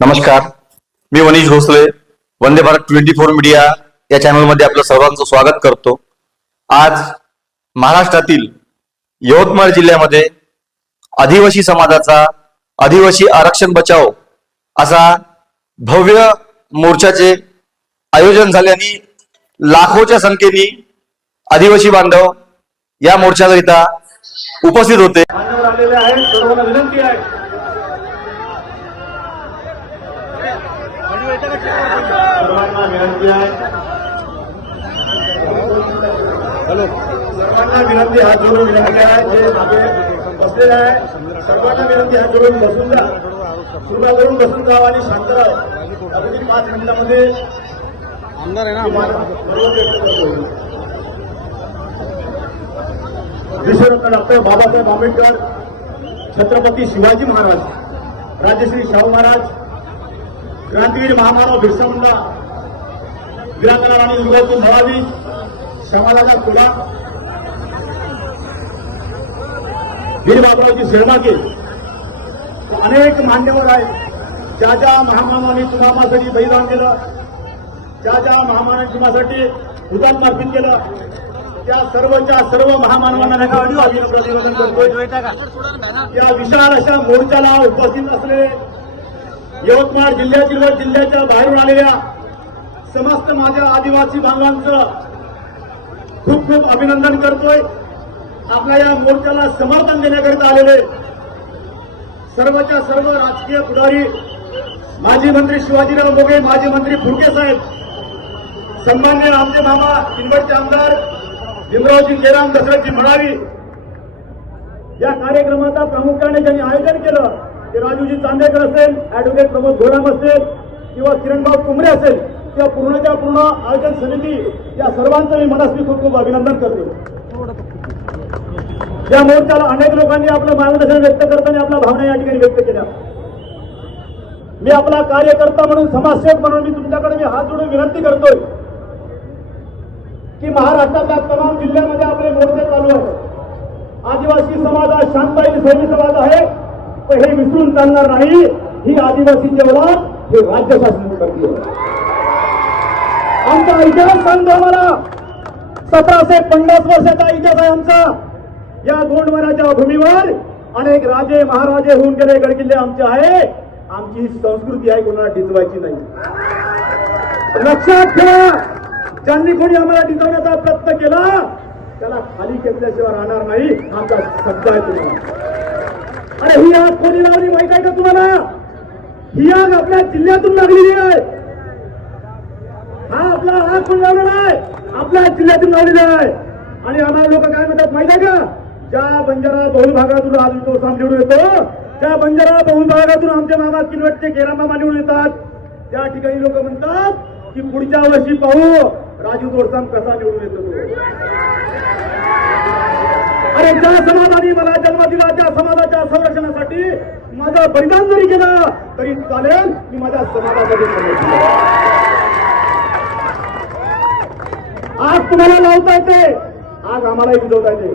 नमस्कार. मी Manish Bhosale Vande Bharat twenty four media या चॅनलमध्ये आपलं सर्वांचं स्वागत करतो. आज महाराष्ट्रातील यवतमाळ जिल्ह्यामध्ये आदिवासी समाजाचा आदिवासी आरक्षण बचाव असा भव्य मोर्चाचे आयोजन झाल्याने लाखोच्या संख्येने आदिवासी बांधव या मोर्चाकरिता उपस्थित होते मान्यवर आलेले आहेत सर्वांना विनंती आहे सर्वांना विनंती आहे सर्वांना विनंती हात जोडून विनंती आहे जे मागे बसलेले आहे सर्वांना विनंती हात जोडून बसून जा. सुरुवात करून बसून जावं आणि शांत राहा. अगदी पाच मिनिटामध्ये आमदार आहे ना देशरत्न डॉक्टर बाबासाहेब आंबेडकर छत्रपती शिवाजी महाराज राजश्री शाहू महाराज क्रांतीवीर महामानव बिरसा मुंडा वीरांगना राणी दुर्गावती भवानी समाजाचा तुला वीर बाबरावजी शेळमाके अनेक मान्यवर आहेत. ज्या ज्या महामानवांनी तुम्हासाठी बलिदान दिलं ज्या ज्या महामानवांनी तुम्हासाठी हुतान मार्फित केलं त्या सर्वच्या सर्व महामानवांना अभिनंदन करतोय. या विशाल अशा मोर्चाला उपस्थित असलेले यवतमाळ जिल्ह्यातील व जिल्ह्याच्या बाहेरून आलेल्या समस्त माझ्या आदिवासी बांधवांचं खूप खूप अभिनंदन करतोय. आपल्या या मोर्चाला समर्थन देण्याकरिता आलेले सर्वच्या सर्व राजकीय पुढारी माजी मंत्री शिवाजीराव मोगे माजी मंत्री फुडके साहेब सन्मान्य आमचे मामा किनवटचे आमदार भीमरावजी जयराम दशरथजी म्हणावी या कार्यक्रमाचा प्रामुख्याने ज्यांनी आयोजन केलं ते राजूजी चांदेकर असेल ऍडव्होकेट प्रमोद घोराम असेल किंवा किरणभाऊ कुंबरे असेल किंवा पूर्णच्या पूर्ण आयोजन समिती या सर्वांचं मी मनस्वी खूप खूप अभिनंदन करतो. या मोर्चाला अनेक लोकांनी आपलं मार्गदर्शन व्यक्त करताना आपल्या भावना या ठिकाणी व्यक्त केल्या. मी आपला कार्यकर्ता म्हणून समाजसेवक म्हणून मी तुमच्याकडे मी हात जोडून विनंती करतोय की महाराष्ट्रातल्या तमाम जिल्ह्यामध्ये आपले मोर्चे चालू आहेत. आदिवासी समाज हा शांतताई सैनी समाज आहे. पण हे विसरून चालणार नाही ही आदिवासी ओळख हे राज्य शासन करते हो आमचा इतिहास सांगतो आम्हाला। सतराशे पन्नास वर्षाचा इतिहास आहे आमचा। या गोंडवराच्या भूमीवर अनेक राजे महाराजे होऊन गेले गडकिल्ले आमचे आहे. आमची ही संस्कृती आहे कोणाला डिजवायची नाही. लक्षात ठेवा ज्यांनी कोणी आम्हाला डिजवण्याचा प्रयत्न केला त्याला खाली घेतल्याशिवाय राहणार नाही. आमचा शब्द आहे तुम्हाला. अरे ही आग कोणी लावली माहीत आहे का तुम्हाला? ही आग आपल्या जिल्ह्यातून लागलेली आहे. हा आपला आग कोणी लावलेला आहे? आपल्या जिल्ह्यातून लावलेला आहे. आणि आम्हाला लोक काय म्हणतात माहीत आहे का? ज्या बंजारा बहुल भागातून आज तो साम निवडून येतो त्या बंजारा बहुल भागातून आमच्या मामा किनवटचे केरा मामा निवडून येतात. त्या ठिकाणी लोक म्हणतात की पुढच्या वर्षी पाहू राजू तोडसाम कसा निवडून येतो तो. अरे ज्या समाजाने मला जन्म दिला त्या समाजाच्या संरक्षणासाठी माझं बलिदान जरी केलं तरी चालेल मी माझ्या समाजासाठी आज तुम्हाला लावता येते आज आम्हालाही विजवता येते.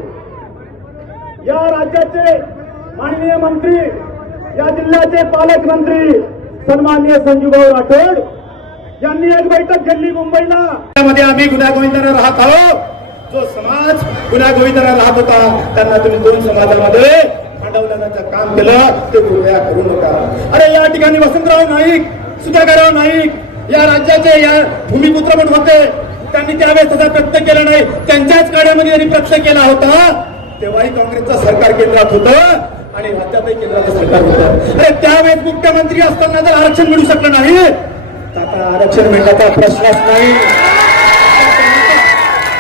या राज्याचे माननीय मंत्री या जिल्ह्याचे पालकमंत्री सन्माननीय संजूभाऊ राठोड यांनी एक बैठक घेतली मुंबईला. त्यामध्ये आम्ही गुन्हा गोविंदाने राहत आहोत. जो समाज गुन्हा गोविंदाने राहत होता त्यांना तुम्ही दोन समाजामध्ये भांडवण्याचं काम केलं ते कृपया करू नका. अरे या ठिकाणी वसंतराव नाईक सुधाकरराव नाईक या राज्याचे या भूमिपुत्र म्हणून होते. त्यांनी त्यावेळेस त्याचा प्रत्यय केला नाही. त्यांच्याच काळामध्ये त्यांनी प्रत्यय केला होता. तेव्हाही काँग्रेसचं सरकार केंद्रात होतं आणि राज्यातही केंद्राचं सरकार होतं. अरे त्यावेळेस मुख्यमंत्री असताना जर आरक्षण मिळू शकलं नाही आता आरक्षण मिळण्याचा प्रश्नच नाही.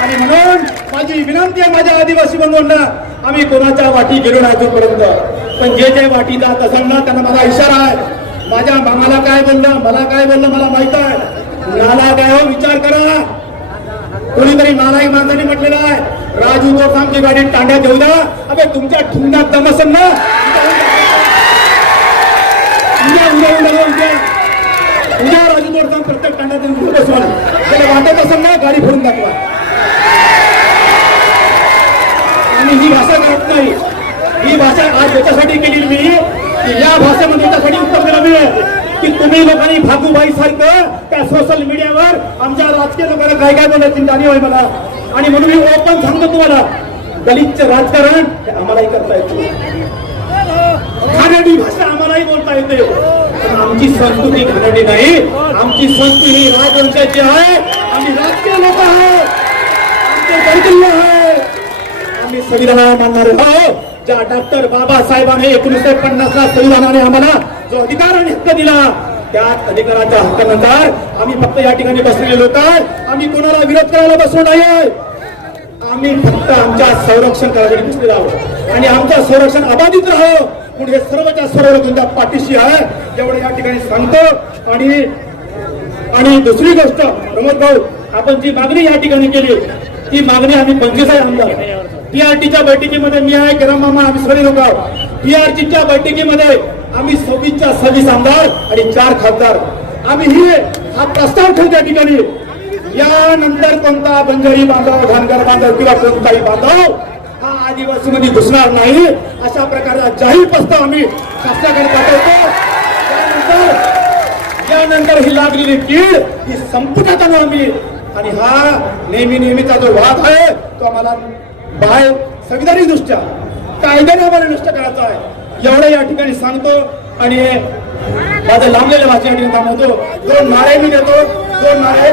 आणि म्हणून माझी विनंती आहे माझ्या आदिवासी बंधूंना आम्ही कोणाच्या वाटी गेलो नाही अजूनपर्यंत पण जे जे वाटी जात असाल ना त्यांना माझा इशारा आहे. माझ्या मामाला काय बोललं मला काय बोललं मला माहीत आहे. नाला काय हो विचार करा. कोणीतरी नालायक माणसाने म्हटलेलं आहे राजू तो आमची गाडी टांड्यात देऊ द्या. अबे तुमच्या ठुंगात दम असेल ना. उद्या उद्या उद्या उद्या. उद्या राजू तोडसान प्रत्येक टांड्यात देऊन बसवा. त्याला वाटत असेल ना गाडी फोडून दाखवा. आणि ही भाषा करत नाही. ही भाषा आज याच्यासाठी केली मी की या भाषेमध्ये त्यासाठी उत्तर दिलं मिळेल. की तुम्ही लोकांनी भागूबाई सारखं त्या सोशल मीडियावर आमच्या राजकीय लोकांना काय काय बोलायची जाणीव आहे मला. आणि म्हणून मी ओपन सांगतो तुम्हाला दलितचं राजकारण हे आम्हालाही करता येतो. खाण्याडी भाषा आम्हालाही बोलता येते. पण आमची संस्कृती खाण्याडी नाही. आमची संस्कृती ही राजवंशाची आहे. आम्ही राजकीय लोक आहे आमचे आहे आम्ही संविधानाला मानणारे हो ज्या डॉक्टर बाबासाहेबांनी एकोणीसशे पन्नास ला संविधानाने आम्हाला जो अधिकार आणि हक्क दिला त्या अधिकाराच्या हक्कानंतर आम्ही फक्त या ठिकाणी बसलेले लोक आम्ही कोणाला विरोध करायला बसलो नाही आम्ही फक्त आमच्या संरक्षण करायला बसलेलो आहोत. आणि आमचं संरक्षण अबाधित राहो म्हणून हे सर्वच्या सर्व तुमच्या पाठीशी आहे. एवढं या ठिकाणी सांगतो. आणि आणि दुसरी गोष्ट प्रमोद भाऊ आपण जी मागणी या ठिकाणी केली ती मागणी आम्ही पंचवीस आहे आमदार. पीआरटीच्या बैठकीमध्ये मी आहे किरण मामा आम्ही सगळे लोक आहोत. पीआरटीच्या बैठकीमध्ये आम्ही सव्वीसच्या सव्वीस आमदार आणि चार खासदार. आम्ही ही हा प्रस्ताव ठेवू त्या ठिकाणी. यानंतर कोणता बंजारी बांधव धनगर बांधव किंवा कोणताही बांधव हा आदिवासी मध्ये घुसणार नाही. अशा प्रकारचा जाहीर प्रस्ताव आम्ही शासनाकडे पाठवतो. त्यानंतर यानंतर ही लागलेली कीड ही संपुटात आम्ही. आणि हा नेहमी नेहमीचा जो वाद आहे. तो आम्हाला बाय संविधानिक दृष्ट्या कायद्याने आम्हाला नष्ट करायचा आहे. एवढं या ठिकाणी सांगतो आणि माझं लांबलेल्या भाषा या ठिकाणी थांबवतो. दोन नारे मी देतो. दोन नारे.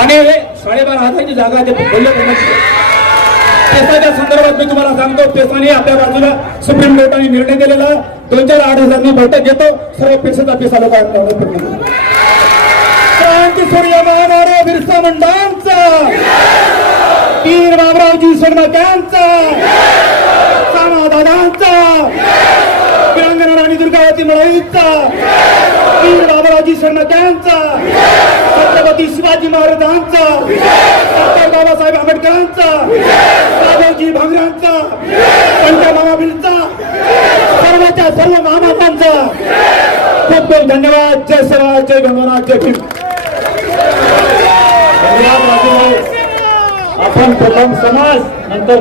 आणि साडेबारा हजाराची जागा ते बोलले पेसाच्या संदर्भात मी तुम्हाला सांगतो पेसाने आपल्या बाजूला सुप्रीम कोर्टाने निर्णय दिलेला. दोन चार आठ हजारांनी बैठक घेतो. सर्व पेसाचा पेसा लोकांना सूर्य महामारो बिरसा मंडळांचा पीर बाबरावजी शर्मकांचा दादांचा. वीरांगना राणी दुर्गावती मळईचा. पीर बाबरावजी शर्मकांचा छत्रपती शिवाजी महाराजांचा. डॉक्टर बाबासाहेब आंबेडकरांचा. राघवजी भांगरांचा. पंत मामाबींचा सर्वांच्या सर्व महामातांचा. खूप खूप धन्यवाद. जय शिवराय जय भगवान जय भीम धन्यवाद राजूभाऊ. आपण प्रथम समाज नंतर